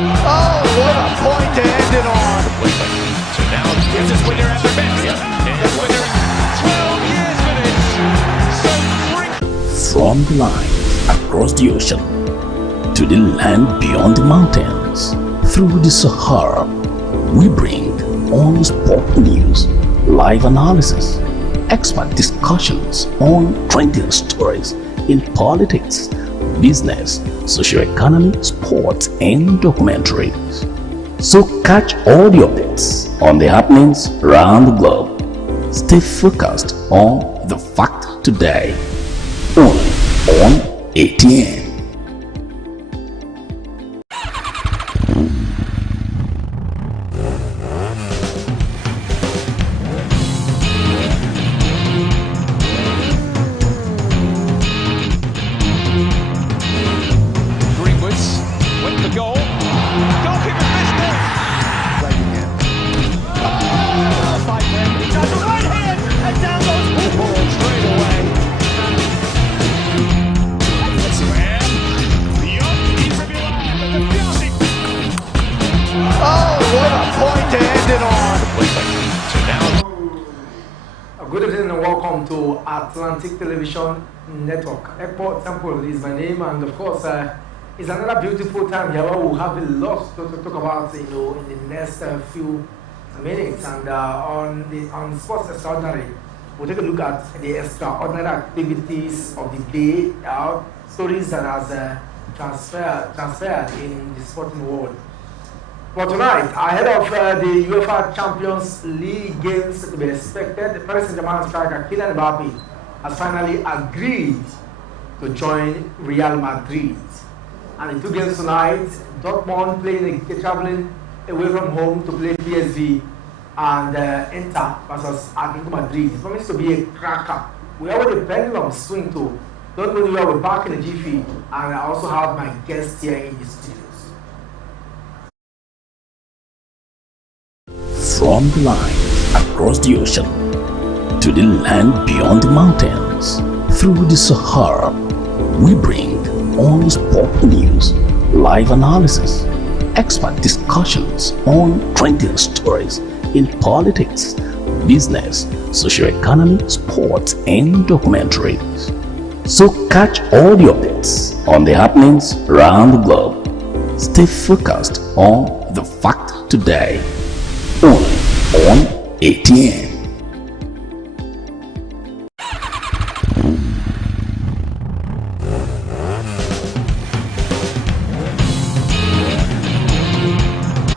Oh, what a point to end it on. So now this is when they're at their best. And when they're 12 years with it. So From the line across the ocean to the land beyond the mountains, through the Sahara, we bring all sport news, live analysis, expert discussions on trending stories in politics, business, socio-economy, sports, and documentaries. So catch all the updates on the happenings around the globe. Stay focused on the fact today, only on ATN. Greenwood's went for goal. Goalkeeper missed it. Right again. Oh, by Brandon. He does a right hand, and down goes the ball straight away. Oh, what a point to end it on. So now Good evening and welcome to Atlantic Television Network. Airport Temple is my name, and of course, it's another beautiful time here where we'll have a lot to talk about, in the next few minutes. And on Sports Extraordinary, we'll take a look at the extraordinary activities of the day, stories that has transferred in the sporting world. For tonight, ahead of the UEFA Champions League games to be expected, the Paris Saint-Germain striker Kylian Mbappe has finally agreed to join Real Madrid. And the two games tonight, Dortmund traveling away from home to play PSV, and Inter versus Atletico Madrid. It promises to be a cracker. We are with the pendulum swing too. Don't go anywhere, we're back in the GF, and I also have my guests here in the studios. From the line across the ocean to the land beyond the mountains, through the Sahara, we bring all sport news, live analysis, expert discussions on trending stories in politics, business, socio-economy, sports, and documentaries. So catch all the updates on the happenings around the globe. Stay focused on the fact today, only on ATN.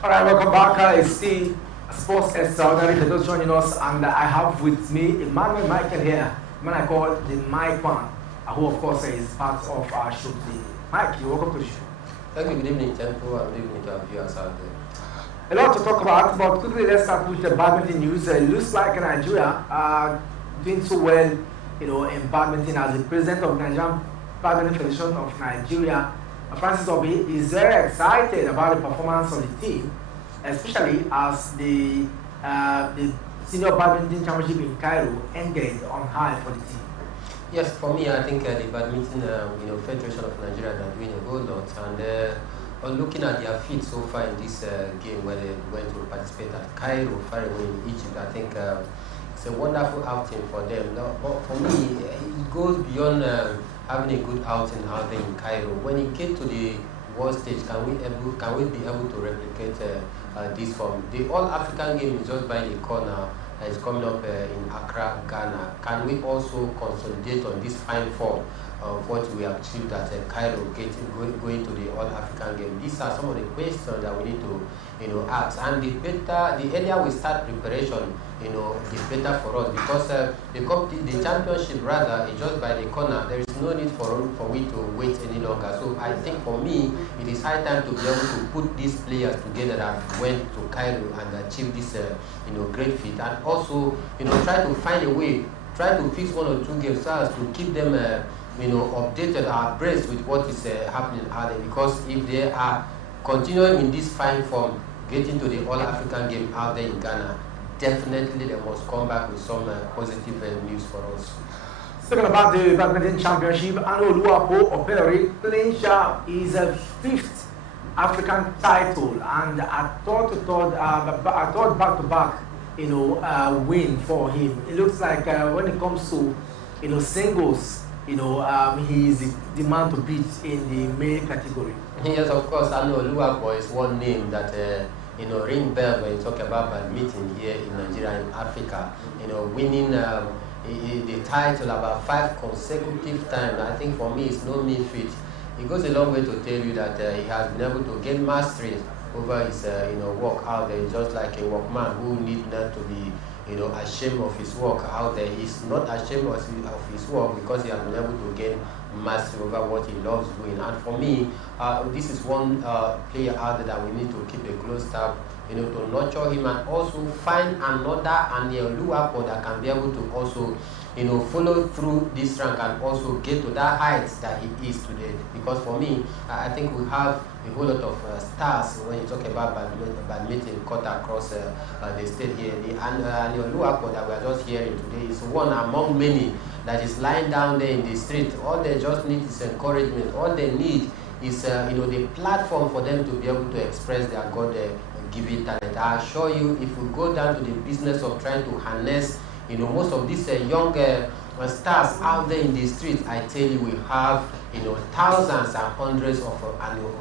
Alright, welcome back. It's the Sports Extraordinary for those joining us, and I have with me Emmanuel Michael here, the man I call the Mike Man, who of course is part of our show today. Mike, you're welcome to the show. Thank you. Good evening, Temple, and good evening to our viewers out there. A lot to talk about, but quickly let's start with the badminton news. It looks like Nigeria are doing so well, in badminton. As the president of Nigerian Badminton Federation of Nigeria, Francis Obi, is very excited about the performance of the team, especially as the Senior Badminton Championship in Cairo ended on high for the team. Yes, for me, I think the badminton, Federation of Nigeria are doing a whole lot, and on looking at their feat so far in this game where they went to participate at Cairo, far away in Egypt, I think it's a wonderful outing for them. Now, but for me, it goes beyond having a good outing out there in Cairo. When you get to the world stage, can we be able to replicate this form? The All-African game is just by the corner. It's coming up in Accra, Ghana. Can we also consolidate on this fine form of what we achieved at Cairo, going to the All-African game? These are some of the questions that we need to, ask. And the earlier we start preparation, the better for us, because the championship rather is just by the corner. There is no need for me to wait any longer. So I think for me, it is high time to be able to put these players together that went to Cairo and achieve this, great feat, and also, try to find a way, try to fix one or two games so as to keep them, updated or abreast with what is happening out there. Because if they are continuing in this fine form, getting to the All-African game out there in Ghana, definitely they must come back with some positive news for us. Speaking about the Badminton Championship, Oluwapo Opere playing sharp is fifth African title, and I thought back-to-back, win for him. It looks like when it comes to, singles, he is the man to beat in the male category. Yes, of course. I know Luapo is one name that ring bell when you talk about badminton here in Nigeria and Africa. Winning the title about 5 consecutive times. I think for me it's no mean feat. It goes a long way to tell you that he has been able to gain mastery over his work out there. He's just like a workman who need not to be ashamed of his work out there. He's not ashamed of his work because he has been able to gain mastery over what he loves doing. And for me, this is one player out there that we need to keep a close tab, to nurture him and also find another and Luapo that can be able to also follow through this rank and also get to that height that he is today. Because for me, I think we have a whole lot of stars when you talk about badminton cut across the state here. And Luapo that we are just hearing today is one among many that is lying down there in the street. All they just need is encouragement. All they need is the platform for them to be able to express their God-given talent. I assure you, if we go down to the business of trying to harness most of these young stars out there in the streets, I tell you, we have thousands and hundreds of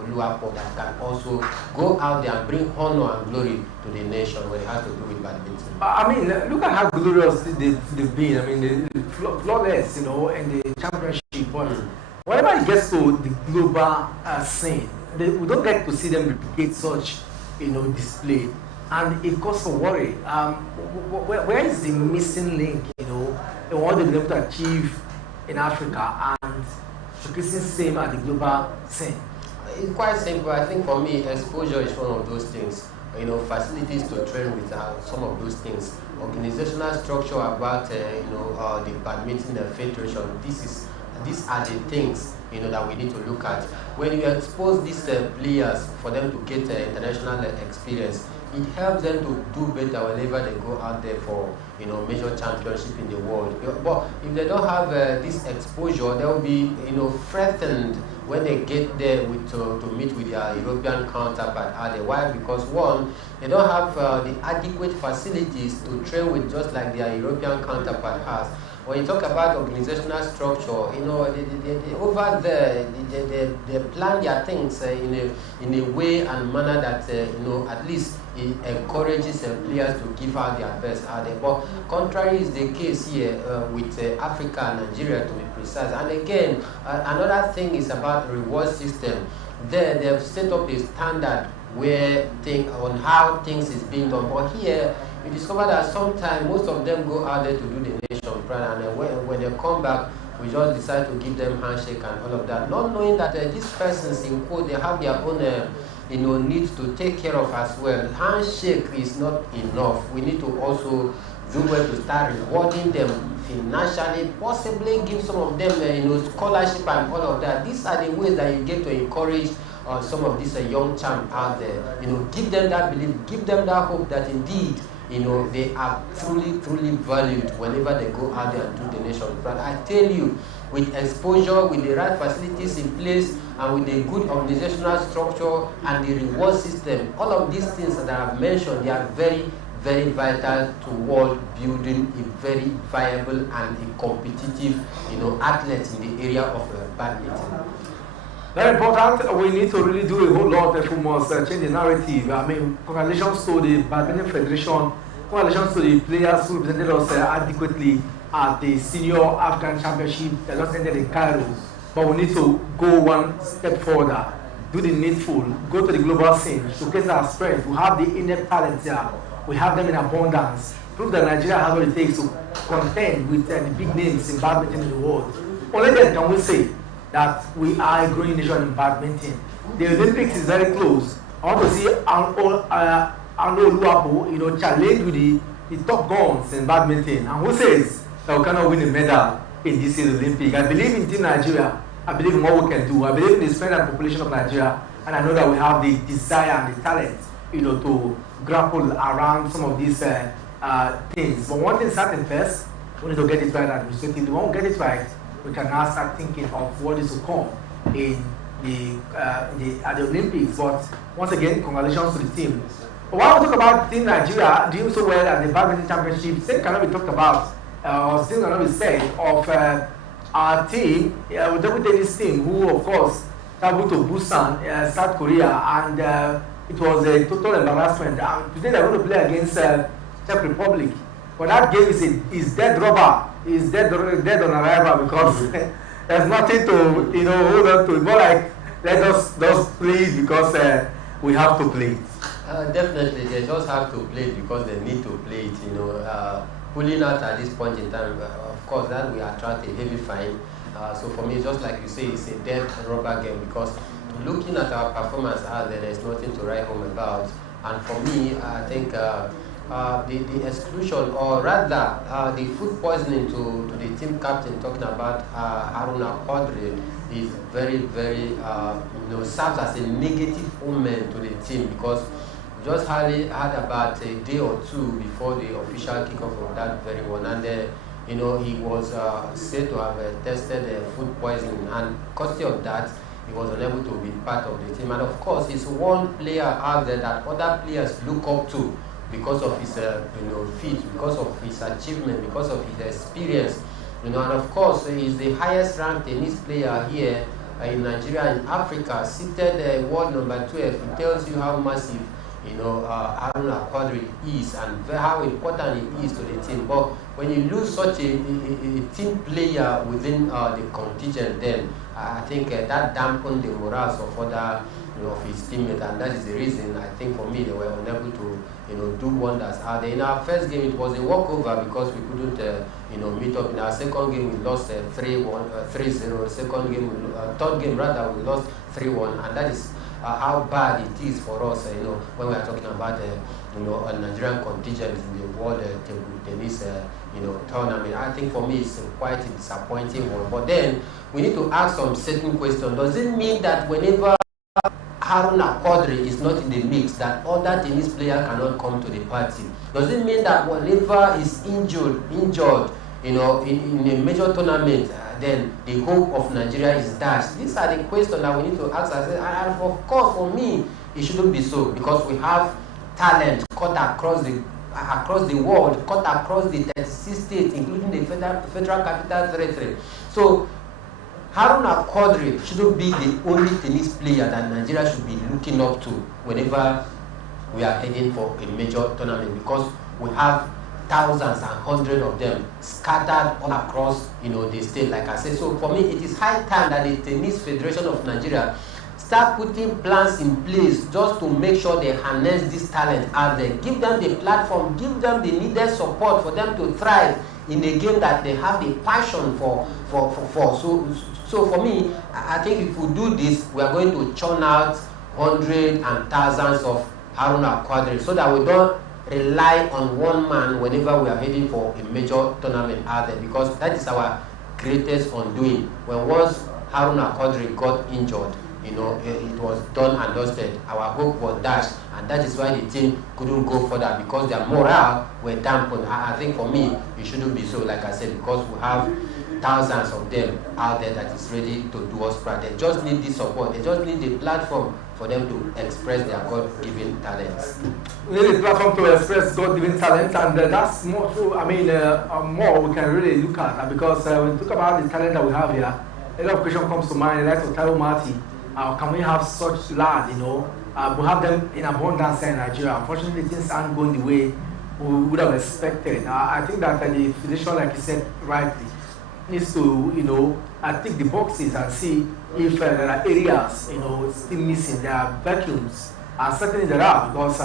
Luapo that can also go out there and bring honor and glory to the nation when it has to do with badminton. I mean, look at how glorious they've been. I mean, they're flawless, in the championship. But whenever it gets to the global scene, we don't get to see them replicate such, display. And it causes for worry. Where is the missing link, in what they've been able to achieve in Africa and showcasing same at the global scene? It's quite simple. I think for me, exposure is one of those things. Facilities to train with some of those things. Organizational structure about, the badminton federation. These are the things that we need to look at. When you expose these players for them to get international experience, it helps them to do better whenever they go out there for major championship in the world. But if they don't have this exposure, they will be threatened when they get there to meet with their European counterpart out there. Why? Because one, they don't have the adequate facilities to train with just like their European counterpart has. When you talk about organizational structure, they over there, they plan their things in a way and manner that at least it encourages players to give out their best out there. But contrary is the case here with Africa and Nigeria, to be precise. And again, another thing is about reward system. There, they have set up a standard where on how things is being done. But here, you discover that sometimes most of them go out there to do the nation pride, and when they come back, we just decide to give them handshake and all of that, not knowing that these persons in quote, they have their own needs to take care of as well. Handshake is not enough. We need to also do well to start rewarding them financially, possibly give some of them scholarship and all of that. These are the ways that you get to encourage some of these young champs out there. Give them that belief, give them that hope that indeed they are truly valued whenever they go out there and do the nation. But I tell you, with exposure, with the right facilities in place, and with a good organizational structure and the reward system, all of these things that I have mentioned, they are very, very vital toward building a very viable and a competitive, athlete in the area of badminton. Very important. We need to really do a whole lot if we must change the narrative. I mean, congratulations to the Badminton Federation. Congratulations to the players who represented us adequately at the Senior African Championship that just ended in Cairo. But we need to go one step further, do the needful, go to the global scene, showcase our strength. We have the innate talent here. We have them in abundance. Prove that Nigeria has what it takes to contend with the big names in badminton in the world. Only then can we say that we are a growing nation in badminton. The Olympics is very close. I want to see Arno Luapo, challenge with the top guns in badminton. And who says that we cannot win a medal in this year's Olympics? I believe in Team Nigeria. I believe in what we can do. I believe in the strength and population of Nigeria. And I know that we have the desire and the talent, to grapple around some of these things. But one thing is certain first, we need to get it right administratively. When we get it right, we can now start thinking of what is to come in at the Olympics. But once again, congratulations to the team. But while we talk about Team Nigeria doing so well at the badminton championship, same cannot be talked about, or still cannot be said of our team, the table tennis team, who of course traveled to Busan, South Korea, and it was a total embarrassment. Today they're going to play against Czech Republic. But that game is dead rubber. Is dead on arrival because there's nothing to hold on to. More like let us just play it because we have to play it. Definitely, they just have to play it because they need to play it. Pulling out at this point in time, of course, that will attract a heavy fine. So for me, just like you say, it's a dead rubber game because looking at our performance out there's nothing to write home about. And for me, I think the exclusion, or rather the food poisoning to the team captain, talking about Haruna Quadri, is very, very, serves as a negative omen to the team because just hardly had about a day or two before the official kickoff of that very one, and he was said to have tested food poisoning, and courtesy of that, he was unable to be part of the team. And of course, he's one player out there that other players look up to because of his feat, because of his achievement, because of his experience, and of course, he's the highest ranked tennis player here in Nigeria and Africa, seated world number 12. It tells you how massive Haruna Quadri is and how important he is to the team. But when you lose such a team player within the contingent, then I think that dampened the morals of other of his teammates, and that is the reason I think for me they were unable to do wonders out there. In our first game, it was a walkover because we couldn't meet up. In our second game, we lost 3-1, 3-0. Second game, third game rather, we lost 3-1, and that is how bad it is for us, when we are talking about, a Nigerian contingent in the world table tennis, tournament. I think for me it's quite a disappointing one. But then we need to ask some certain questions. Does it mean that whenever Haruna Quadri is not in the mix, that other tennis players cannot come to the party? Does it mean that whenever is injured, in a major tournament, then the hope of Nigeria is dashed? These are the questions that we need to ask ourselves. And of course, for me, it shouldn't be so because we have talent cut across the world, cut across the 36 states, including the federal capital territory. So Haruna Quadri shouldn't be the only tennis player that Nigeria should be looking up to whenever we are heading for a major tournament, because we have thousands and hundreds of them scattered all across the state, like I said. So for me, it is high time that the Tennis Federation of Nigeria start putting plans in place just to make sure they harness this talent out there, give them the platform, give them the needed support for them to thrive in a game that they have the passion for. So for me, I think if we do this, we are going to churn out hundreds and thousands of Haruna Quadri, so that we don't rely on one man whenever we are heading for a major tournament out there, because that is our greatest undoing. When once Haruna Quadri got injured, it was done and dusted. Our hope was dashed, and that is why the team couldn't go further, because their morale were dampened. I think for me, it shouldn't be so, like I said, because we have thousands of them out there that is ready to do us proud. They just need the support. They just need the platform for them to express their God-given talents. We need a platform to express God-given talent, and that's more true. More we can really look at, because when we talk about the talent that we have here, a lot of questions comes to mind. Like Otayo Marty, can we have such lads? We have them in abundance in Nigeria. Unfortunately, things aren't going the way we would have expected. I think that the federation, like you said rightly, needs to tick the boxes and see if there are areas still missing. There are vacuums, and certainly there are, because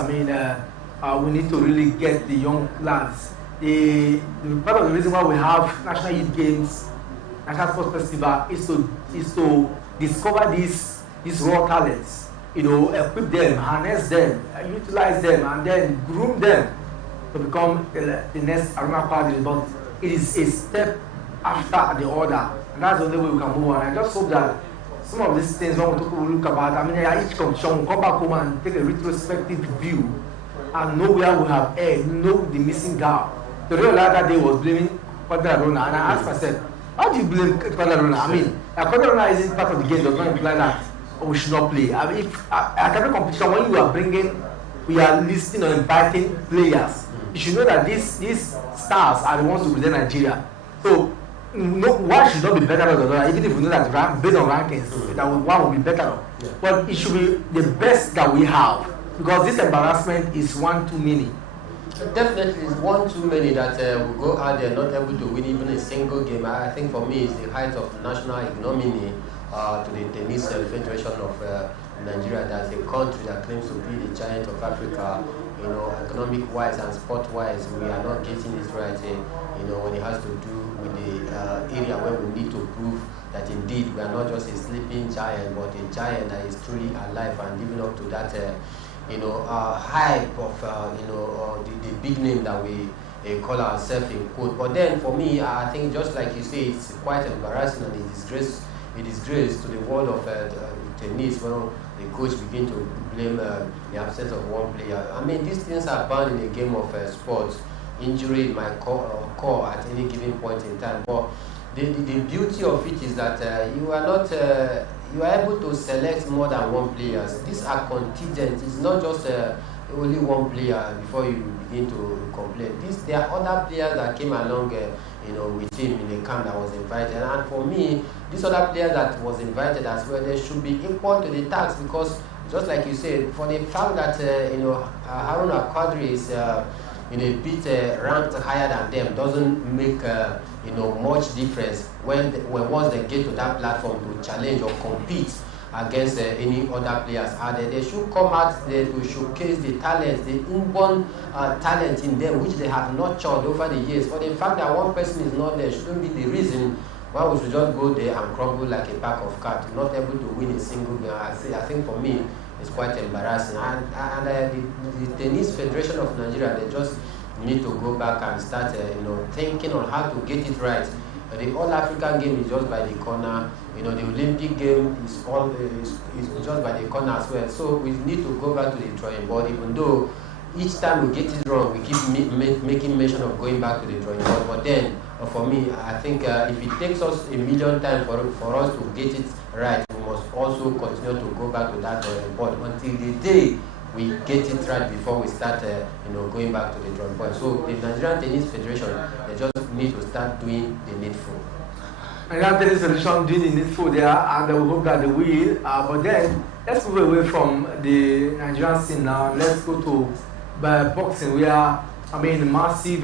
we need to really get the young lads. The part of the reason why we have National Youth Games, National Sports Festival, is to discover these raw talents, equip them, harness them, utilize them, and then groom them to become the next Haruna Quadri. But it is a step after the order, and that's the only way we can move on. I just hope that some of these things, when we look about, each competition will come back home and take a retrospective view and know where we have erred, know the missing gap. The real that day was blaming Quadrarona, and I asked myself, how do you blame Quadrarona? Quadrarona isn't part of the game, does not imply that or we should not play. I mean, if at every competition, when we are listing or inviting players, you should know that these stars are the ones who represent Nigeria. So, no, one should not be better than the other, even if we know that based on rankings, that one will be better. Yeah. But it should be the best that we have, because this embarrassment is one too many. Definitely, it's one too many that will go out there not able to win even a single game. I think for me, it's the height of national ignominy to the tennis federation of Nigeria, that's a country that claims to be the giant of Africa. You know, economic-wise and sport-wise, we are not getting this right. You know, when it has to do with the area where we need to prove that indeed we are not just a sleeping giant, but a giant that is truly alive and living up to that. Hype of the big name that we call ourselves in quote. But then for me, I think just like you say, it's quite embarrassing and a disgrace to the world of tennis when the coach begin to blame the absence of one player. I mean, these things are banned in a game of sports. Injury might occur at any given point in time, but the beauty of it is that you are not you are able to select more than one player. These are contingent. It's not just only one player before you begin to complain. There are other players that came along with him in the camp that was invited, and for me, these other players that was invited as well, they should be equal to the task, because just like you said, for the fact that Haruna Quadri is a bit ranked higher than them doesn't make much difference when once they get to that platform to challenge or compete against any other players. They should come out there to showcase the talents, the inborn talent in them, which they have nurtured over the years. For the fact that one person is not there shouldn't be the reason why we should just go there and crumble like a pack of cards, not able to win a single game. I think for me, it's quite embarrassing. And the Tennis Federation of Nigeria, they just need to go back and start thinking on how to get it right. The All African game is just by the corner. The Olympic game is just by the corner as well. So we need to go back to the drawing board, even though each time we get it wrong, we keep making mention of going back to the drawing board. But then, for me, I think if it takes us a million times for us to get it right, we must also continue to go back to that drawing board until the day we get it right before we start going back to the drawing board. So the Nigerian Tennis Federation, they just need to start doing the needful. Nigerian Tennis Federation doing the needful there, and we hope that they will. But then, let's move away from the Nigerian scene now. Let's go to boxing, where massive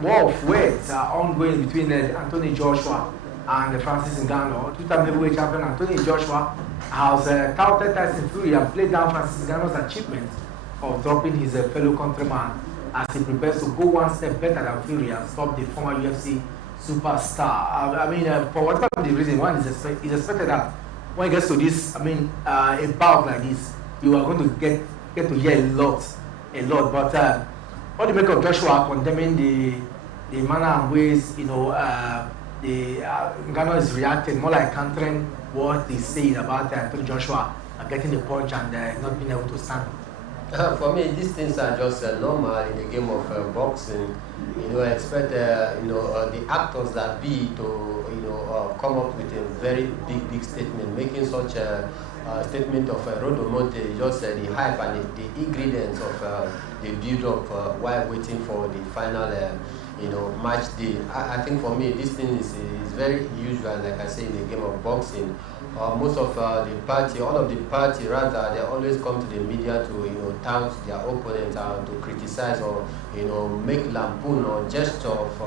war of words are ongoing between Anthony Joshua and Francis Ngannou. Two-time heavyweight champion Anthony Joshua has touted Tyson Fury and played down Francis Ngannou's achievement of dropping his fellow countryman as he prepares to go one step better than Fury and stop the former UFC superstar. For whatever the reason, one is expected that when it gets to this, a bout like this, you are going to get to hear a lot. But what do you make of Joshua condemning the manner and ways Ngannou is reacting, more like countering what he's saying about Anthony Joshua getting the punch and not being able to stand? For me, these things are just normal in the game of boxing. I expect the actors that be to come up with a very big statement, making such a statement of Rodomonte, just the hype and the ingredients of the build-up while waiting for the final match day. I think for me, this thing is very usual, like I say, in the game of boxing. Most of all of the party rather, they always come to the media to tout their opponent and to criticize or make lampoon or jest of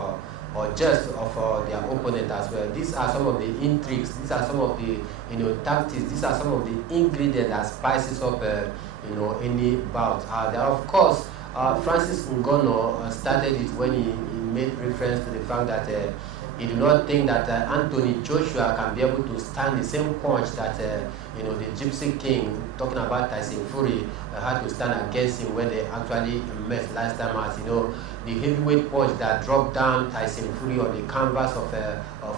their opponent as well. These are some of the intrigues. These are some of the tactics. These are some of the ingredients that spices up any bout. Of course, Francis Ngannou started it when he made reference to the fact that he did not think that Anthony Joshua can be able to stand the same punch that the Gypsy King, talking about Tyson Fury, had to stand against him when they actually met last time. As the heavyweight punch that dropped down Tyson Fury on the canvas of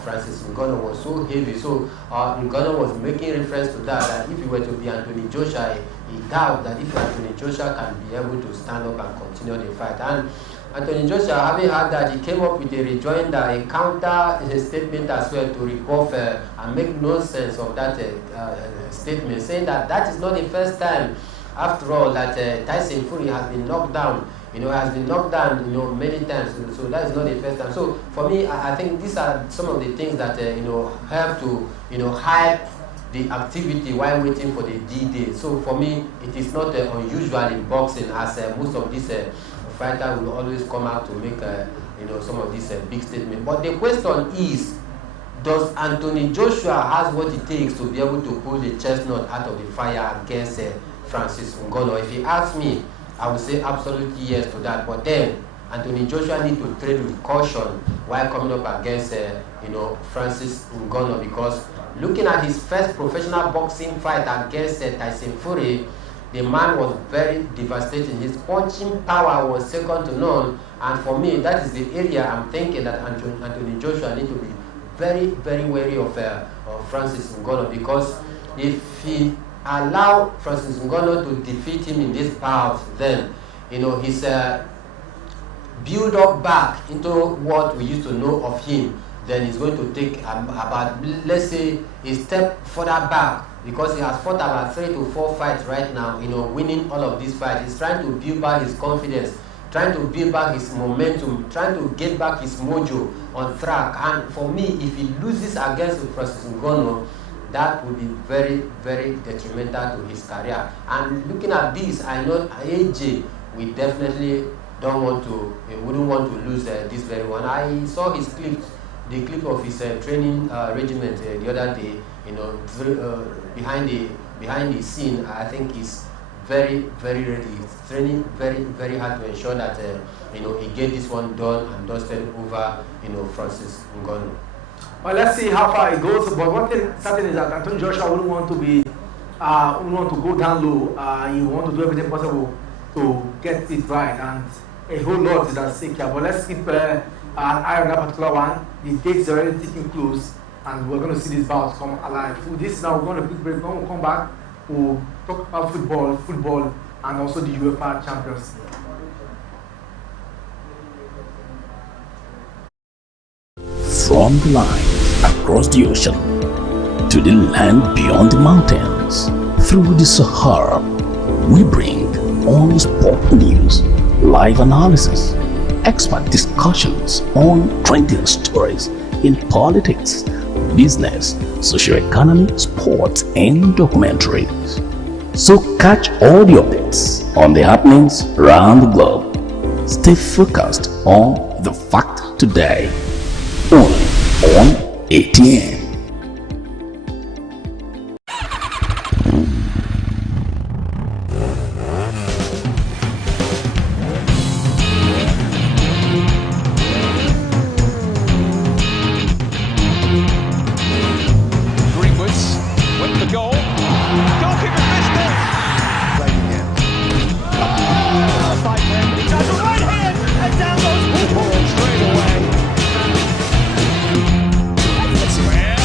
Francis Ngannou was so heavy. So Ngannou was making reference to that if he were to be Anthony Joshua, he doubted that if Anthony Joshua can be able to stand up and continue the fight. And Anthony Joshua, having heard that, he came up with a rejoinder, a counter statement as well to rebuff and make nonsense of that statement, saying that that is not the first time, after all, that Tyson Fury has been knocked down. Has been knocked down, many times. So that is not the first time. So for me, I think these are some of the things that have to hype the activity while waiting for the D-Day. So for me, it is not unusual in boxing, as most of these fighters will always come out to make some of these big statements. But the question is, does Anthony Joshua has what it takes to be able to pull the chestnut out of the fire against Francis Ngannou? If he asks me, I would say absolutely yes to that. But then Anthony Joshua needs to trade with caution while coming up against Francis Ngannou, because looking at his first professional boxing fight against Tyson Fury, the man was very devastating. His punching power was second to none, and for me, that is the area I'm thinking that Anthony Joshua needs to be very, very wary of Francis Ngannou, because if he allow Francis Ngannou to defeat him in this bout, then his build up back into what we used to know of him, then he's going to take about, let's say, a step further back, because he has fought about 3 to 4 fights right now, winning all of these fights. He's trying to build back his confidence, trying to build back his momentum, trying to get back his mojo on track. And for me, if he loses against Francis Ngannou, that would be very, very detrimental to his career. And looking at this, I know AJ, we definitely wouldn't want to lose this very one. I saw his clips, the clip of his training regiment the other day. Behind the scene, I think he's very, very ready. He's training very, very hard to ensure that he get this one done and dusted over Francis Ngannou. Well, let's see how far it goes. But one thing certain is that Anthony Joshua wouldn't want to go down low. He want to do everything possible to get it right, and a whole lot is at stake here. But let's keep an eye on that particular one. The date's already ticking close, and we're going to see this bout come alive. With this, now we're going to quick break. When we come back, we'll talk about football, and also the UEFA Champions. From the line across the ocean to the land beyond the mountains, through the Sahara, we bring on sport news, live analysis, expert discussions on trending stories in politics, business, socio-economy, sports, and documentaries. So catch all the updates on the happenings around the globe. Stay focused on the fact today, only on ATN. Greenwood's went for goal. Goalkeeper missed it. Right again. Oh, fight for him. He tries a right hand, and down goes Hooper straight away. Well,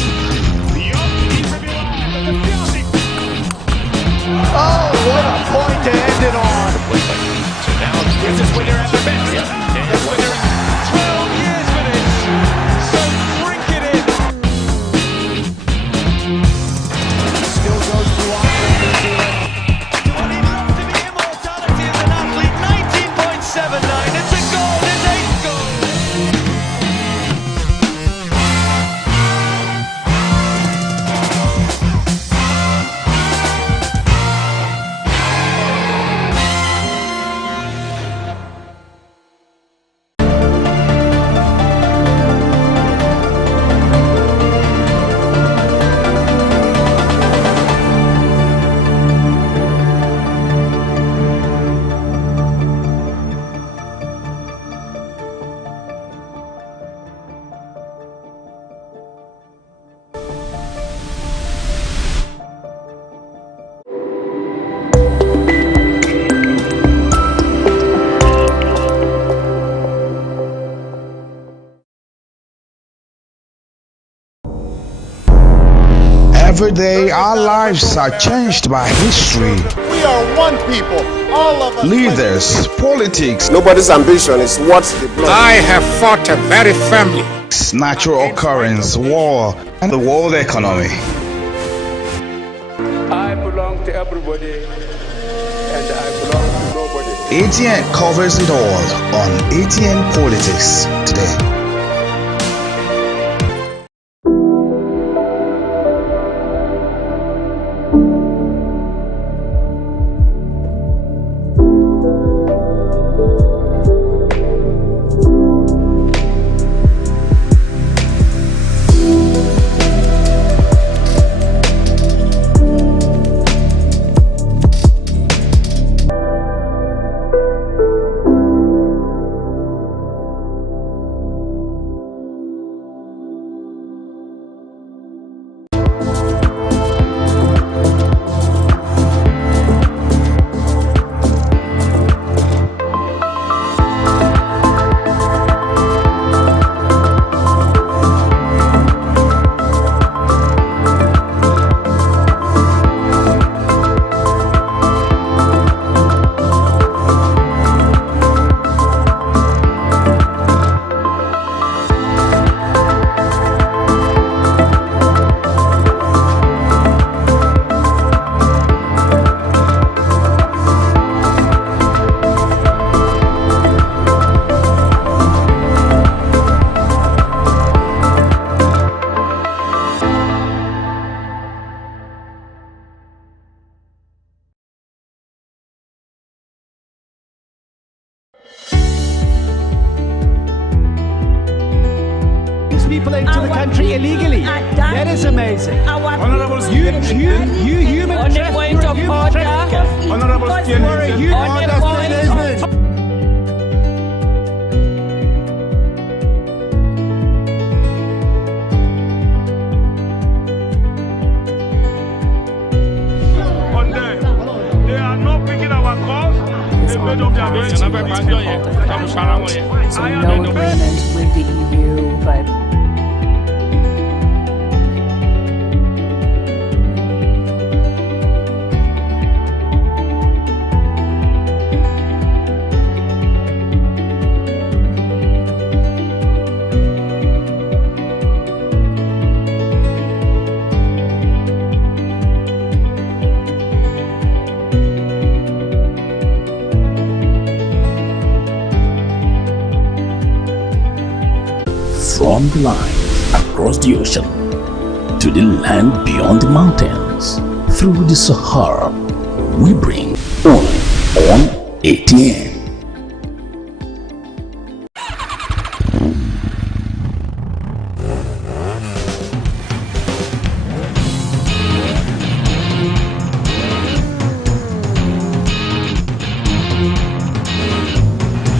Every day, our lives are changed by history. We are one people, all of us. Leaders, politics, Nobody's ambition is what the blood. I have fought very firmly. natural occurrence, war, and the world economy. I belong to everybody and I belong to nobody. ATN covers it all on ATN Politics today. People into the country illegally. That is amazing. Honorable You human On the point of order. Honorable They are not picking our calls. They made up their minds. So no agreement with the EU, but From the line across the ocean to the land beyond the mountains, through the Sahara, we bring only on ATN.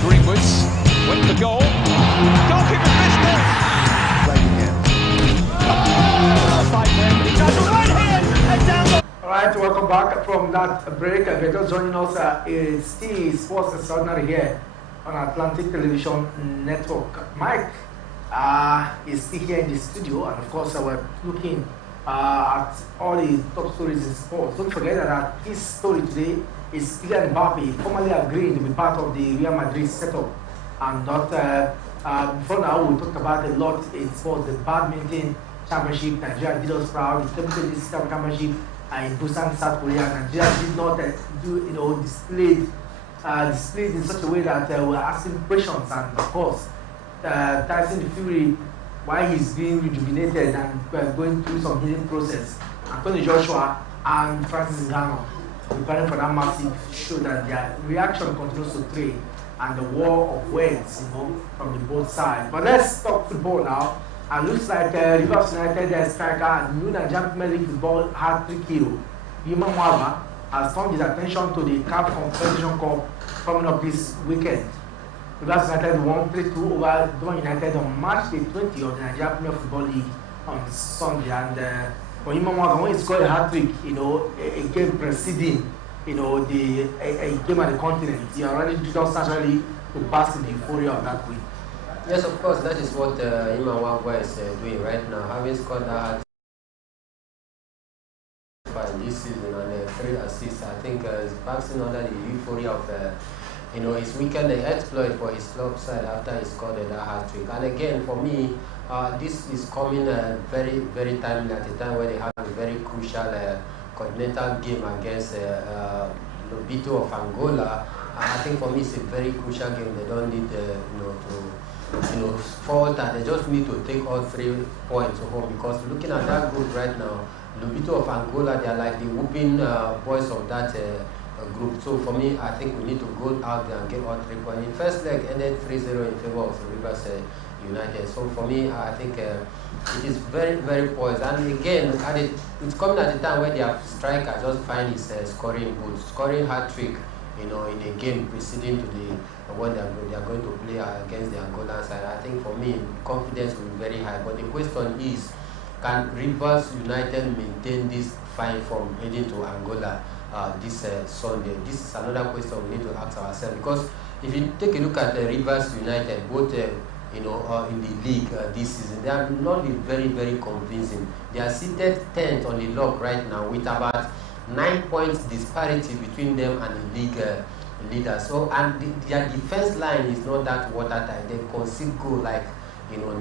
Greenwoods went for goal. Goalkeeper missed it. Alright, welcome back from that break. If you're just joining us, it's still Sports Extraordinary here on Atlantic Television Network. Mike is still here in the studio, and of course, we're looking at all the top stories in sports. Don't forget that his story today is Kylian Mbappe, formally agreeing to be part of the Real Madrid setup. And not before now, we talked about a lot in sports, the badminton championship. Nigeria did us proud. The table tennis championship in Busan, South Korea. Nigeria did not displayed in such a way that we're asking questions. And of course, Tyson Fury, why he's being rejuvenated and going through some healing process. Anthony Joshua and Francis Ngannou preparing for that massive show, that their reaction continues to trade, and the war of words, from the both sides. But let's talk football now. And looks like Rivers United striker and new Nigerian Premier League football hat-trick hero, Yima Mwaba, has turned his attention to the CAF Confederation Cup coming up this weekend. Rivers United won 3-2 over Doma United on March the 20th of the Nigerian Premier Football League on Sunday. And for Yima Mwaba, when he scored a hat-trick, a game preceding, a game at the continent, he already just naturally to bask in the euphoria of that win. Yes, of course, that is what Ima Wagwa is doing right now, having scored that far in this season and 3 assists. I think he's passing under the euphoria of his weekend exploit for his club side after he scored that hat-trick. And again, for me, this is coming very, very timely at a time where they have a very crucial continental game against Lobito of Angola. I think for me it's a very crucial game. They don't need to fault, and they just need to take all 3 points home, because looking at that group right now, Lobito of Angola, they are like the whooping boys of that group. So for me, I think we need to go out there and get all 3 points. In first leg ended 3-0 in favor of the Rivers United. So for me, I think it is very, very poised. And again, it's coming at a time where their striker just find his scoring hat-trick, in a game preceding to the one they are going to play against the Angolan side. I think for me, confidence will be very high. But the question is, can Rivers United maintain this fine from heading to Angola this Sunday? This is another question we need to ask ourselves, because if you take a look at Rivers United, both in the league this season, they are not very, very convincing. They are seated 10th on the log right now, with about 9 points disparity between them and the league leader. So, and their defense line is not that watertight. They concede goal like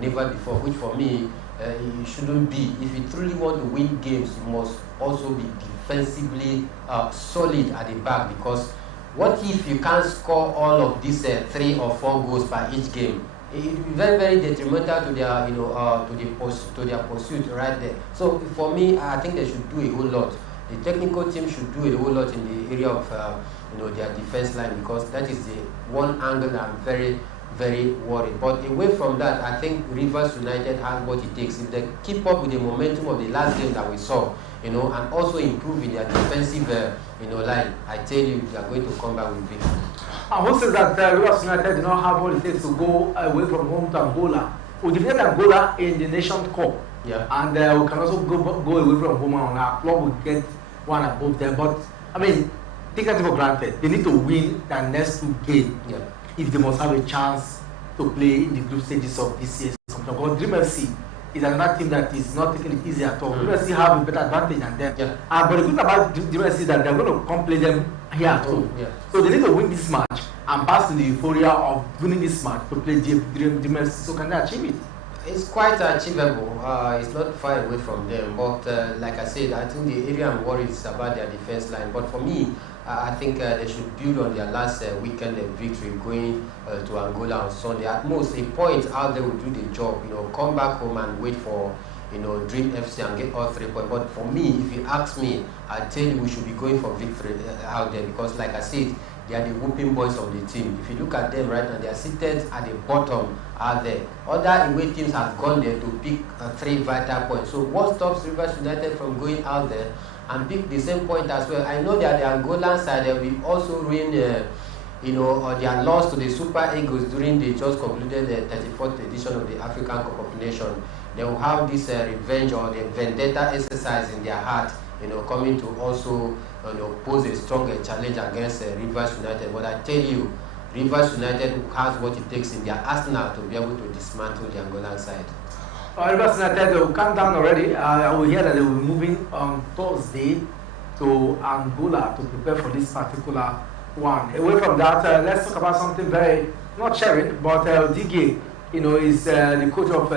never before, which for me it shouldn't be. If you truly want to win games, you must also be defensively solid at the back, because what if you can't score all of these 3 or 4 goals by each game? It will be very, very detrimental to their to their pursuit right there. So for me, I think they should do a whole lot. The technical team should do a whole lot in the area of their defense line, because that is the one angle I'm very, very worried. But away from that, I think Rivers United has what it takes. If they keep up with the momentum of the last game that we saw, and also improve in their defensive line, I tell you, they are going to come back with victory. And who says that Rivers United do not have what it takes to go away from home to Angola? We defeated Angola in the Nation Cup. Yeah. And we can also go away from home, and our club will get one above them. But I mean, take that for granted. They need to win their next 2 games if they must have a chance to play in the group stages of this year's competition. But Dream FC is another team that is not taking it easy at all. Dream FC have a better advantage than them. Yeah. But the good thing about Dream FC is that they're going to come play them here at home. Yeah. So they need to win this match and pass to the euphoria of winning this match to play Dream FC. So can they achieve it? It's quite achievable. It's not far away from them. But like I said, I think the area I'm worried is about their defense line. But for me, I think they should build on their last weekend victory, going to Angola on Sunday. At most, a point out there will do the job. Come back home and wait for Dream FC and get all 3 points. But for me, if you ask me, I tell you we should be going for victory out there, because like I said, they are the whooping boys of the team. If you look at them right now, they are seated at the bottom out there. Other away teams have gone there to pick 3 vital points. So what stops Rivers United from going out there and pick the same point as well? I know that the Angolan side, they will also win their loss to the Super Eagles during the just concluded 34th edition of the African Cup of Nations. They will have this revenge or the vendetta exercise in their heart, coming to also pose a stronger challenge against Rivers United. But I tell you, Rivers United has what it takes in their arsenal to be able to dismantle the Angolan side. Rivers United will come down already. I will hear that they will be moving on Thursday to Angola to prepare for this particular one. Away from that, let's talk about something very, not sharing, but DG, is the coach of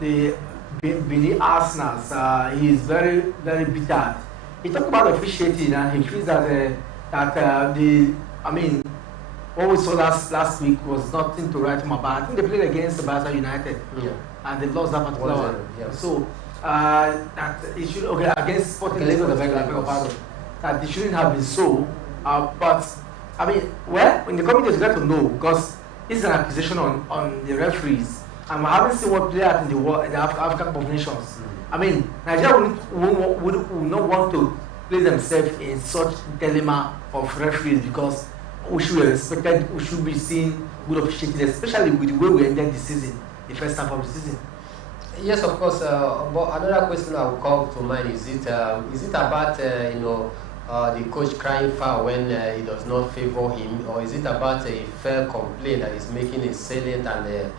the Benin Arsenals. He is very, very bitter. He talked about officiating, and he feels that what we saw last week was nothing to write him about. I think they played against Barca United, and they lost that particular one. Yeah. So that it should against Sporting Lagos, that it shouldn't have been so. But in the committee, you get to know, because it's an accusation on the referees, and we haven't seen what players in the African Cup of Nations. Nigeria would not want to place themselves in such dilemma of referees, because we should be seeing good officiating, especially with the way we ended the season, the first half of the season. Yes, of course. But another question I will call to mind is it about the coach crying foul when he does not favor him, or is it about a fair complaint that is making a salient and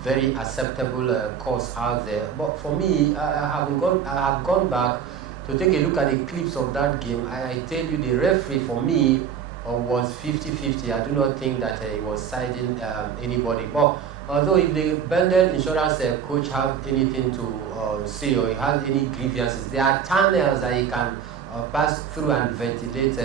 very acceptable course out there? But for me, I have gone back to take a look at the clips of that game, I tell you, the referee for me was 50-50. I do not think that he was siding anybody. But although if the Bendel Insurance coach have anything to say, or he has any grievances, there are channels that he can pass through and ventilate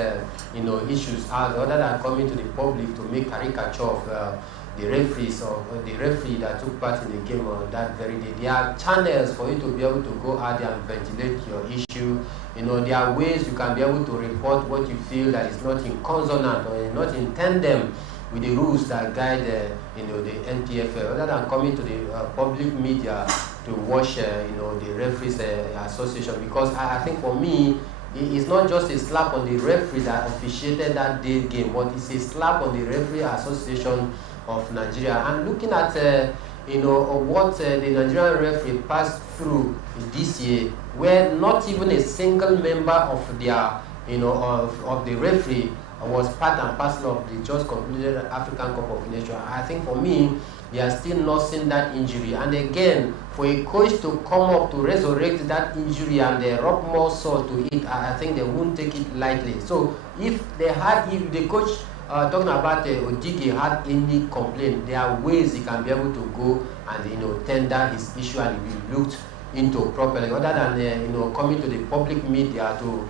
issues out, other than coming to the public to make caricature of the referees or the referee that took part in the game on that very day. There are channels for you to be able to go out there and ventilate your issue. There are ways you can be able to report what you feel that is not in consonant or not in tandem with the rules that guide the NPFL, other than coming to the public media to watch the referees association. Because I think for me, it's not just a slap on the referee that officiated that day game, but it's a slap on the Referee Association of Nigeria. And looking at what the Nigerian referee passed through this year, where not even a single member of their of the referee was part and parcel of the just concluded African Cup of Nations. I think for me, they are still nursing that injury. And again, for a coach to come up to resurrect that injury and rub more salt to it, I think they won't take it lightly. So if the coach talking about Odige had any complaint, there are ways he can be able to go and tender his issue and be looked into properly, other than coming to the public media to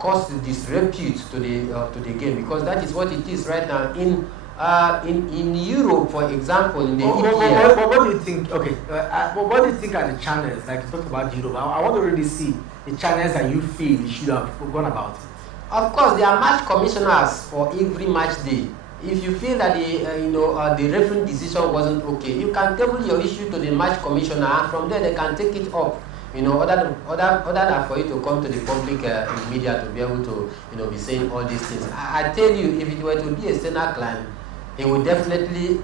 cause disrepute to the game, because that is what it is right now in Europe, for example, in the EPL. But what do you think? Okay, what do you think are the channels? Like you talked about Europe, I want to really see the channels that you feel you should have gone about it. Of course, there are match commissioners for every match day. If you feel that the referee decision wasn't okay, you can table your issue to the match commissioner, and from there they can take it up. Other than for you to come to the public media to be able to be saying all these things. I tell you, if it were to be a Senate climb, it would definitely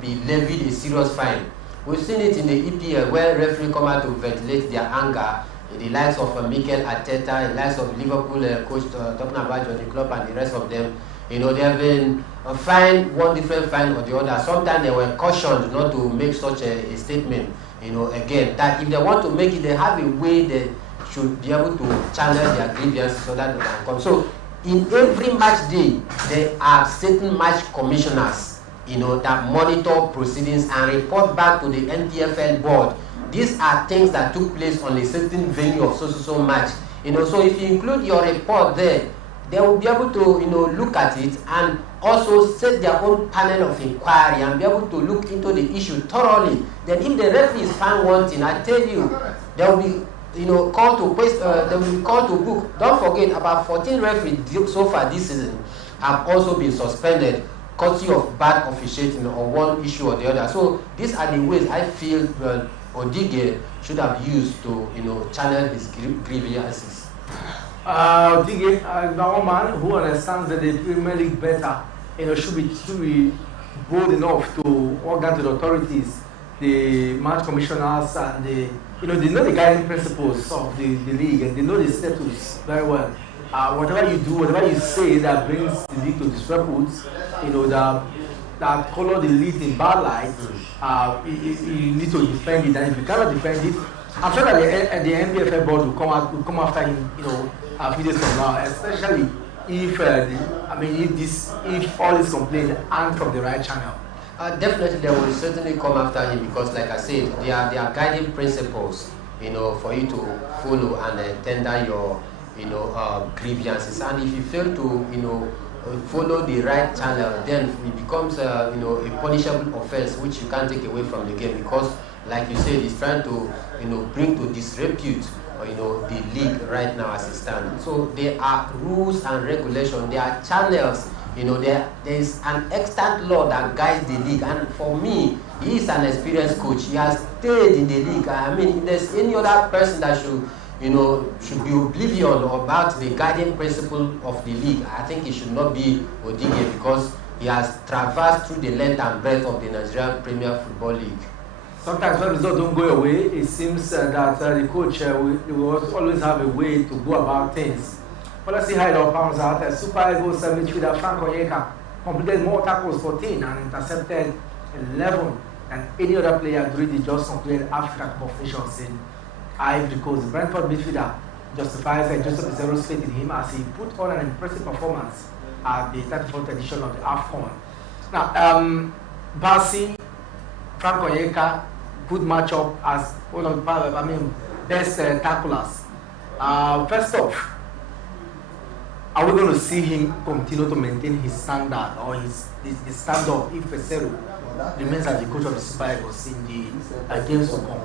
be levied a serious fine. We've seen it in the EPL where referees come out to ventilate their anger. The likes of Mikel Arteta, the likes of Liverpool coach talking about Jurgen Klopp and the rest of them, they have been fined one different fine or the other. Sometimes they were cautioned not to make such a statement. Again, that if they want to make it, they have a way they should be able to channel their grievances so that they can come. So in every match day, there are certain match commissioners, that monitor proceedings and report back to the NPFL board. These are things that took place on a certain venue of so match. So if you include your report there, they will be able to look at it and also set their own panel of inquiry and be able to look into the issue thoroughly. Then if the referee is found wanting, I tell you, they will be called to book. Don't forget, about 14 referees so far this season have also been suspended courtesy of bad officiating on one issue or the other. So these are the ways I feel Odige should have used to channel his grievances. Odige, one man who understands that the Premier League better, should be bold enough to organ to the authorities, the match commissioners, and they know the guiding principles of the league, and they know the status very well. Whatever you do, whatever you say that brings the league to disrepute, that color the league in bad light, you need to defend it, and if you cannot defend it, I'm sure that the NPFL board will come after him, a few days from now, especially if if all these complaints aren't from the right channel. Definitely, they will certainly come after him, because, like I said, they are guiding principles, for you to follow and tender your, grievances. And if you fail to, follow the right channel, then it becomes, a punishable offense, which you can't take away from the game, because, like you said, it's trying to, bring to disrepute, the league right now as it stands. So there are rules and regulations. There are channels. There is an extant law that guides the league. And for me, he is an experienced coach. He has stayed in the league. I mean, if there's any other person that should be oblivious about the guiding principle of the league, I think it should not be Odige, because he has traversed through the length and breadth of the Nigerian Premier Football League. Sometimes when results don't go away, it seems that the coach will always have a way to go about things. But let's see how it all pans out. Super Eagles midfielder Frank Onyeka completed more tackles 14 and intercepted 11 than any other player during the just completed African Cup of Nations in Ivory Coast. Brentford midfielder justifies Joseph Pesero's faith in him as he put on an impressive performance at the 34th edition of the AFCON. Now, Bassi, Frank Onyeka, good matchup as one of the best tacklers. First off, are we going to see him continue to maintain his standard or his stand-up if Pesero remains as the coach of the Super Eagles in the games to come?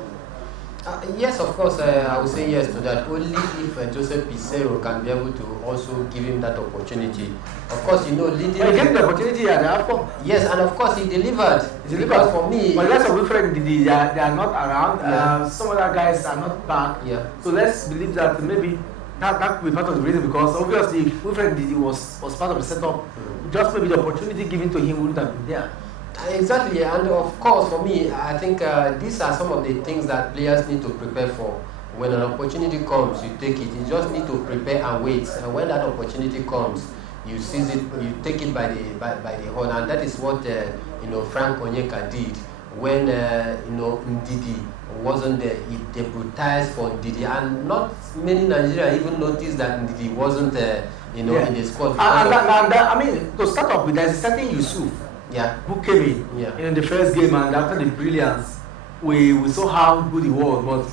Yes, of course, I would say yes to that. Only if Joseph Peseiro can be able to also give him that opportunity. Of course, leading. Well, he gave the opportunity at the AFCON. Yes, and of course he delivered. He delivered for me. But let's Wilfred Ndidi, they are not around. Yeah. Some other guys are not back. Yeah. So let's believe that maybe that could be part of the reason, because obviously Wilfred Ndidi was part of the setup. Just maybe the opportunity given to him wouldn't have been there. Exactly, and of course, for me, I think these are some of the things that players need to prepare for. When an opportunity comes, you take it. You just need to prepare and wait. And when that opportunity comes, you seize it. You take it by the horn, and that is what Frank Onyeka did when Ndidi wasn't there. He deputized for Ndidi, and not many Nigerians even noticed that Ndidi wasn't in the squad. And to start off with, there's a certain Yusuf. Yeah. Who came in the first game, and after the brilliance, we saw how good he was. But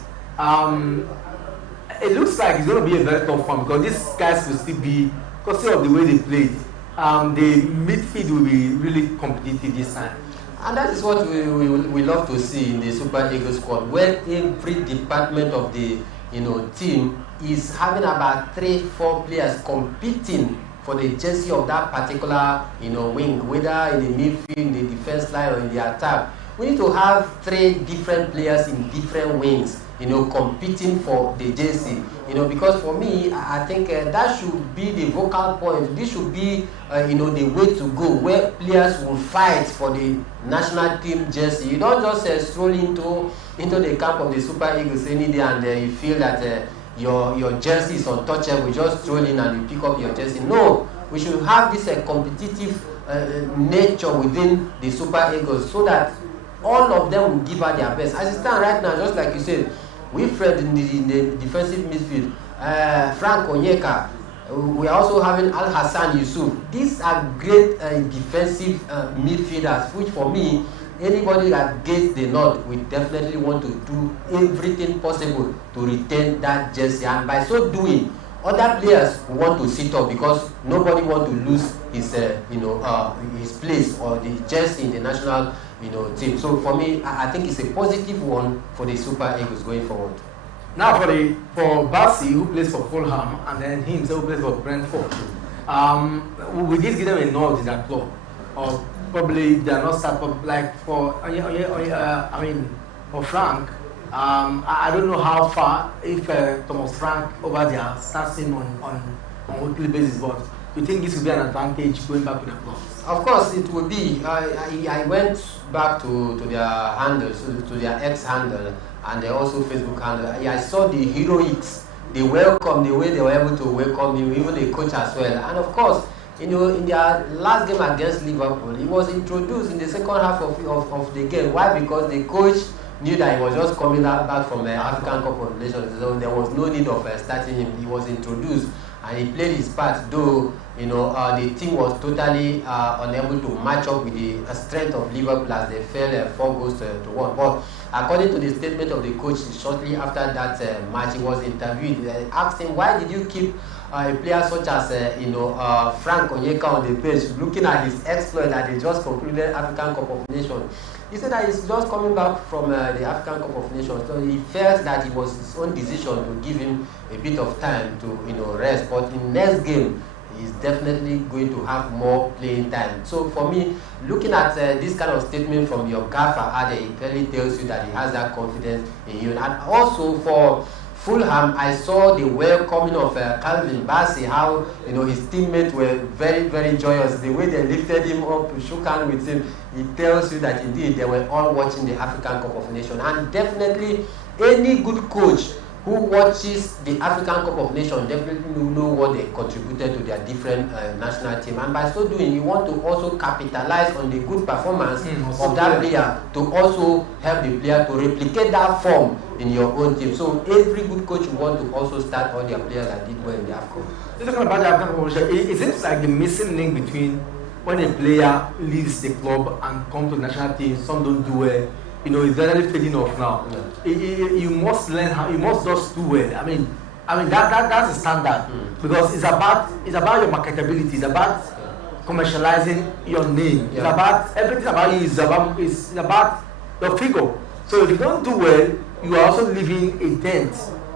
it looks like it's going to be a very tough one, because these guys will still be, because of the way they played, the midfield will be really competitive this time. And that is what we love to see in the Super Eagles squad, where every department of the team is having about 3-4 players competing for the jersey of that particular wing, whether in the midfield, in the defense line, or in the attack. We need to have 3 different players in different wings, competing for the jersey. Because for me, I think that should be the vocal point. This should be the way to go, where players will fight for the national team jersey. You don't just stroll into the camp of the Super Eagles any day and you feel that your jersey is untouchable. Just stroll in and you pick up your jersey. No, we should have this competitive nature within the Super Eagles, so that all of them will give out their best. As it stands right now, just like you said, Wilfred in the defensive midfield, Frank Onyeka, we are also having Al Hassan Yusuf. These are great defensive midfielders, which for me, anybody that gets the nod will definitely want to do everything possible to retain that jersey, and by so doing, other players want to sit up, because nobody wants to lose his his place or the jersey in the national team. So for me, I think it's a positive one for the Super Eagles going forward. Now for Bassi, who plays for Fulham, and then he himself who plays for Brentford, we did give them a nod in that club, or probably they are not start like for for Frank. I don't know how far if Thomas Frank over there starts him on weekly basis, but you think this will be an advantage going back to the club? Of course, it will be. I went back to their handles, to their X handle, and also Facebook handle. I saw the heroics, the welcome, the way they were able to welcome him, even the coach as well. And of course, in their last game against Liverpool, he was introduced in the second half of the game. Why? Because the coach knew that he was just coming back from the African Cup of Nations, so there was no need of starting him. He was introduced and he played his part, though the team was totally unable to match up with the strength of Liverpool as they fell 4 goals to 1. But according to the statement of the coach, shortly after that match, he was interviewed. They asked him, why did you keep a player such as Frank Onyeka on the pitch, looking at his exploit that they just concluded African Cup of Nations? He said that he's just coming back from the African Cup of Nations, so he felt that it was his own decision to give him a bit of time to rest. But in next game, he's definitely going to have more playing time. So for me, looking at this kind of statement from your gaffer, it clearly tells you that he has that confidence in you. And also for Fulham, I saw the welcoming of Calvin Bassey, how his teammates were very, very joyous. The way they lifted him up, shook hands with him, it tells you that indeed they were all watching the African Cup of Nations. And definitely, any good coach who watches the African Cup of Nations definitely know what they contributed to their different national team, and by so doing you want to also capitalize on the good performance of that player to also help the player to replicate that form in your own team. So every good coach will want to also start all their players that did well in the AFCON. Talking about the African Cup, it seems like the missing link between when a player leaves the club and comes to the national team, some don't do well. You know, it's really fading off now. You must learn how. You must just do well. I mean that's the standard because it's about your marketability. It's about commercializing your name. It's about everything about you. It's about your figure. So if you don't do well, you are also leaving a dent.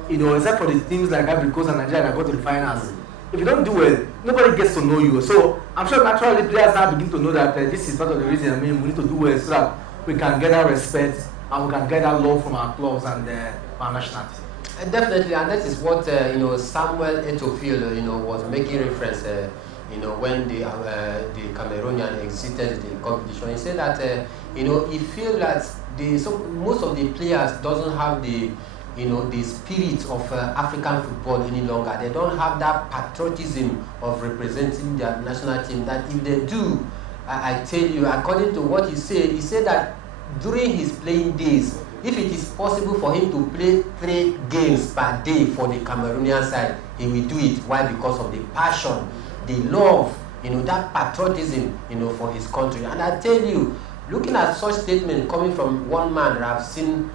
You know, except for the teams like Ivory Coast and Nigeria that go to the finals. If you don't do well, nobody gets to know you. So I'm sure naturally players now begin to know that this is part of the reason. I mean, we need to do well so that we can get that respect and we can get that love from our clubs and our national team. Definitely, and that is what Samuel Eto'o was making reference. When the Cameroonian exited the competition, he said that he feels that most of the players doesn't have the spirit of African football any longer. They don't have that patriotism of representing their national team. That if they do, I tell you, according to what he said that during his playing days, if it is possible for him to play 3 games per day for the Cameroonian side, he will do it. Why? Because of the passion, the love, that patriotism, for his country. And I tell you, looking at such statements coming from one man that I've seen,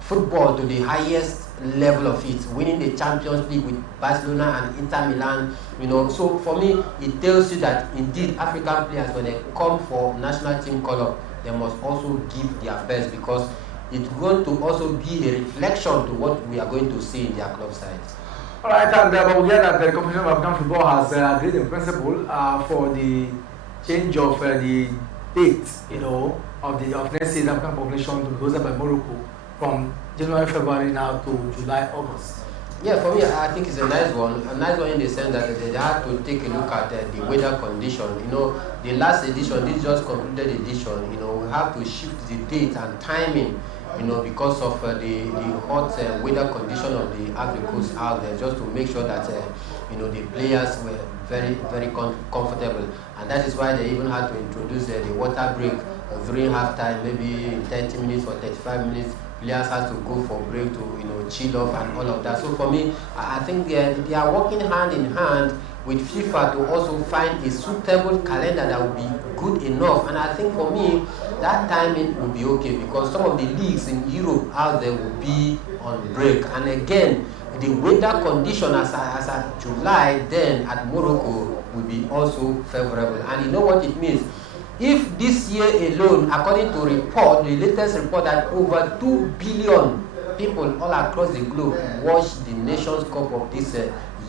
football to the highest level of it, winning the Champions League with Barcelona and Inter Milan, so for me, it tells you that indeed African players, when they come for national team call-up, they must also give their best because it's going to also be a reflection to what we are going to see in their club sides. All right, and we hear that the Confederation of African Football has agreed in principle for the change of the date, of next season African Cup of Nations to be hosted by Morocco from January, February now to July, August. Yeah, for me, I think it's a nice one. A nice one in the sense that they had to take a look at the weather condition. The last edition, this just concluded edition, we have to shift the date and timing, because of the hot weather condition of the Ivory Coast out there, just to make sure that, the players were very, very comfortable. And that is why they even had to introduce the water break during halftime, maybe 30 minutes or 35 minutes. Players have to go for break to chill off and all of that. So for me, I think they are working hand in hand with FIFA to also find a suitable calendar that will be good enough. And I think for me, that timing will be okay because some of the leagues in Europe out there will be on break. And again, the weather condition as at July then at Morocco will be also favorable. And you know what it means? If this year alone, according to the latest report, that over 2 billion people all across the globe watch the Nations Cup of this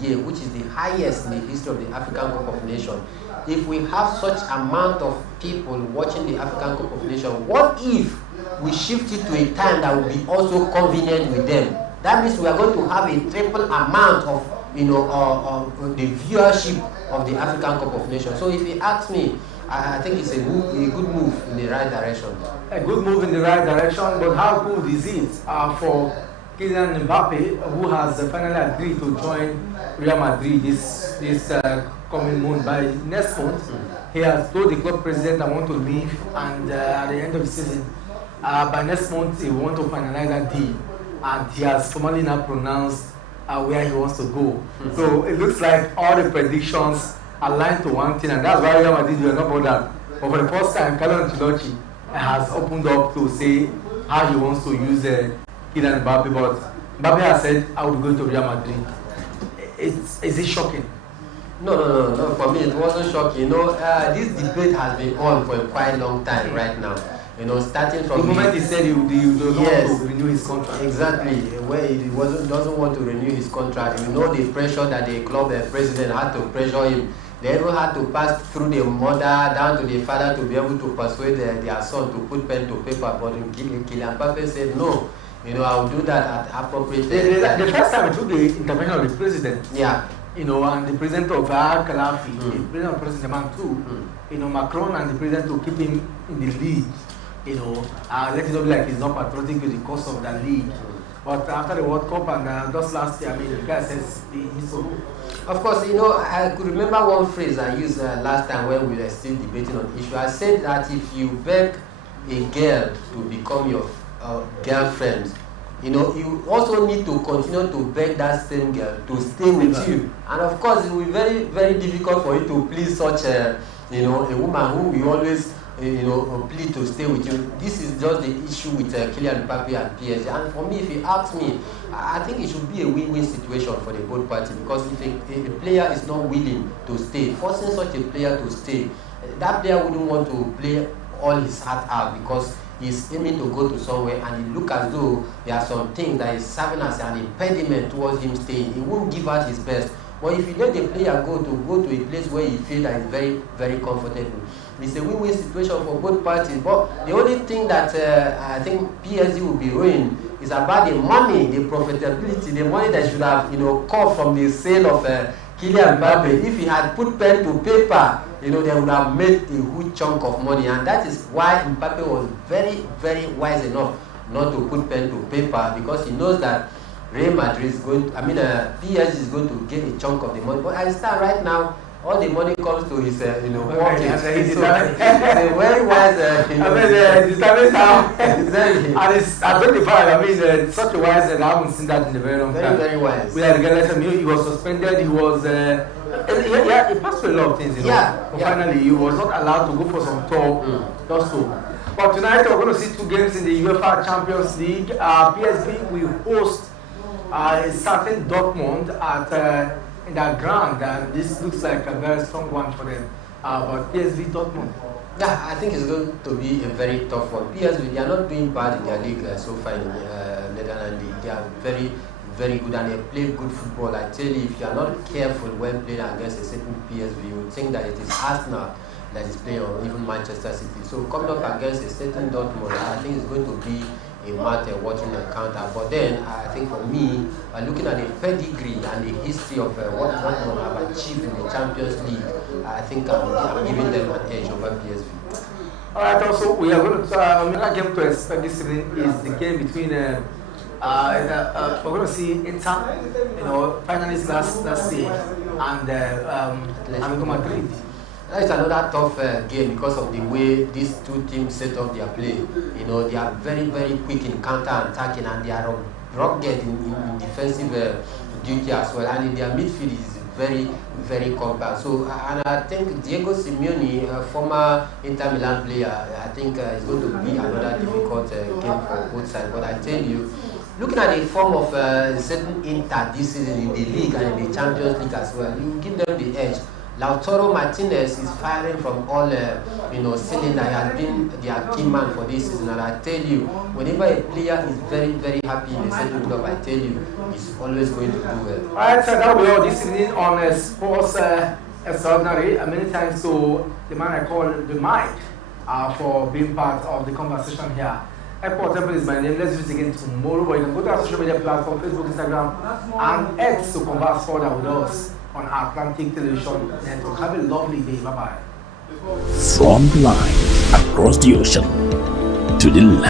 year, which is the highest in the history of the African Cup of Nations. If we have such amount of people watching the African Cup of Nations, what if we shift it to a time that will be also convenient with them? That means we are going to have a triple amount of the viewership of the African Cup of Nations. So if you ask me, I think it's a good move in the right direction. A good move in the right direction, but how good is it for Kylian Mbappe, who has finally agreed to join Real Madrid this coming month? By next month, he has told the club president, I want to leave, and at the end of the season, by next month, he wants to finalize that deal, and he has formally now pronounced where he wants to go. So it looks like all the predictions aligned to one thing, and that's why Real Madrid were not bothered. But for the first time, Carlo Ancelotti has opened up to say how he wants to use Kylian Mbappe. But Mbappe has said, I will be going to Real Madrid. Is it shocking? No. For me, it wasn't shocking. This debate has been on for a quite long time right now. Starting from the moment he said he doesn't want to renew his contract. Exactly, where he doesn't want to renew his contract. The pressure that the club president had to pressure him. They even had to pass through the mother down to the father to be able to persuade their son to put pen to paper. But Kylian Mbappe said, no, I will do that at appropriate time. The first time it took the intervention of the president. Yeah. And the president of Khalafi, the president of President too, Macron and the president to keep him in the league. Let it not be like he's not patriotic with the cost of that league. But after the World Cup and just last year, I mean, the guy says he needs to go. Of course, you know, I could remember one phrase I used last time when we were still debating on the issue. I said that if you beg a girl to become your girlfriend, you know, you also need to continue to beg that same girl to stay with you. And of course, it will be very, very difficult for you to please such a, you know, a woman who will always, you know, plead to stay with you. This is just the issue with Kylian Mbappe and PSG. And for me, if you ask me, I think it should be a win-win situation for the both parties, because if a player is not willing to stay, forcing such a player to stay, that player wouldn't want to play all his heart out, because he's aiming to go to somewhere and it looks as though there are some things that is serving as an impediment towards him staying. He won't give out his best. But if you let the player go to a place where he feels that is very, very comfortable, it's a win-win situation for both parties. But the only thing that I think PSG will be ruined is about the money, the profitability, the money that should have, you know, come from the sale of Kylian Mbappe. If he had put pen to paper, you know, they would have made a huge chunk of money, and that is why Mbappe was very, very wise enough not to put pen to paper, because he knows that Real Madrid is going to, PSG is going to get a chunk of the money. But as it stands right now, all the money comes to his, you know, pocket. He's a very wise, you know. Determines how. Exactly. And it's identified. I mean, such a wise, and I haven't seen that in a very long time. Very, very wise. We had he was suspended. He was. He passed through a lot of things. You know? But finally, he was not allowed to go for some talk. Just so. But tonight we're going to see two games in the UEFA Champions League. PSV will host a certain Dortmund at. In that ground, and this looks like a very strong one for them. But PSV Dortmund. Yeah, I think it's going to be a very tough one. PSV, they are not doing bad in their league so far in the Netherlands League. They are very, very good, and they play good football. I tell you, if you are not careful when playing against a certain PSV, you would think that it is Arsenal that is playing, or even Manchester City. So coming up against a certain Dortmund, I think it's going to be a matter watching a counter. But then I think for me, looking at the pedigree and the history of what Dortmund have achieved in the Champions League, I think I'm giving them an edge over PSV. Alright, also we are going to another game to expect this evening is the game between we're going to see Inter, you know, finalists last year, and Atletico Madrid. It's another tough game because of the way these two teams set up their play. You know, they are very, very quick in counter-attacking, and they are rugged in defensive duty as well. And in their midfield is very, very compact. So, and I think Diego Simeone, former Inter Milan player, I think is going to be another difficult game for both sides. But I tell you, looking at the form of certain Inter this season in the league and in the Champions League as well, you give them the edge. Lautaro Martinez is firing from all cylinders. He has been their key man for this season, and I tell you, whenever a player is very, very happy in a certain club, I tell you, he's always going to do well. Alright, so that will be all this evening on Sports Extraordinary. Many thanks to the man I call the Mike for being part of the conversation here. Airport Temple is my name. Let's visit again tomorrow. But you can go to our social media platform, Facebook, Instagram, and X to converse further with us on Atlantic Television Network. Have a lovely day. Bye-bye. From the line across the ocean to the land.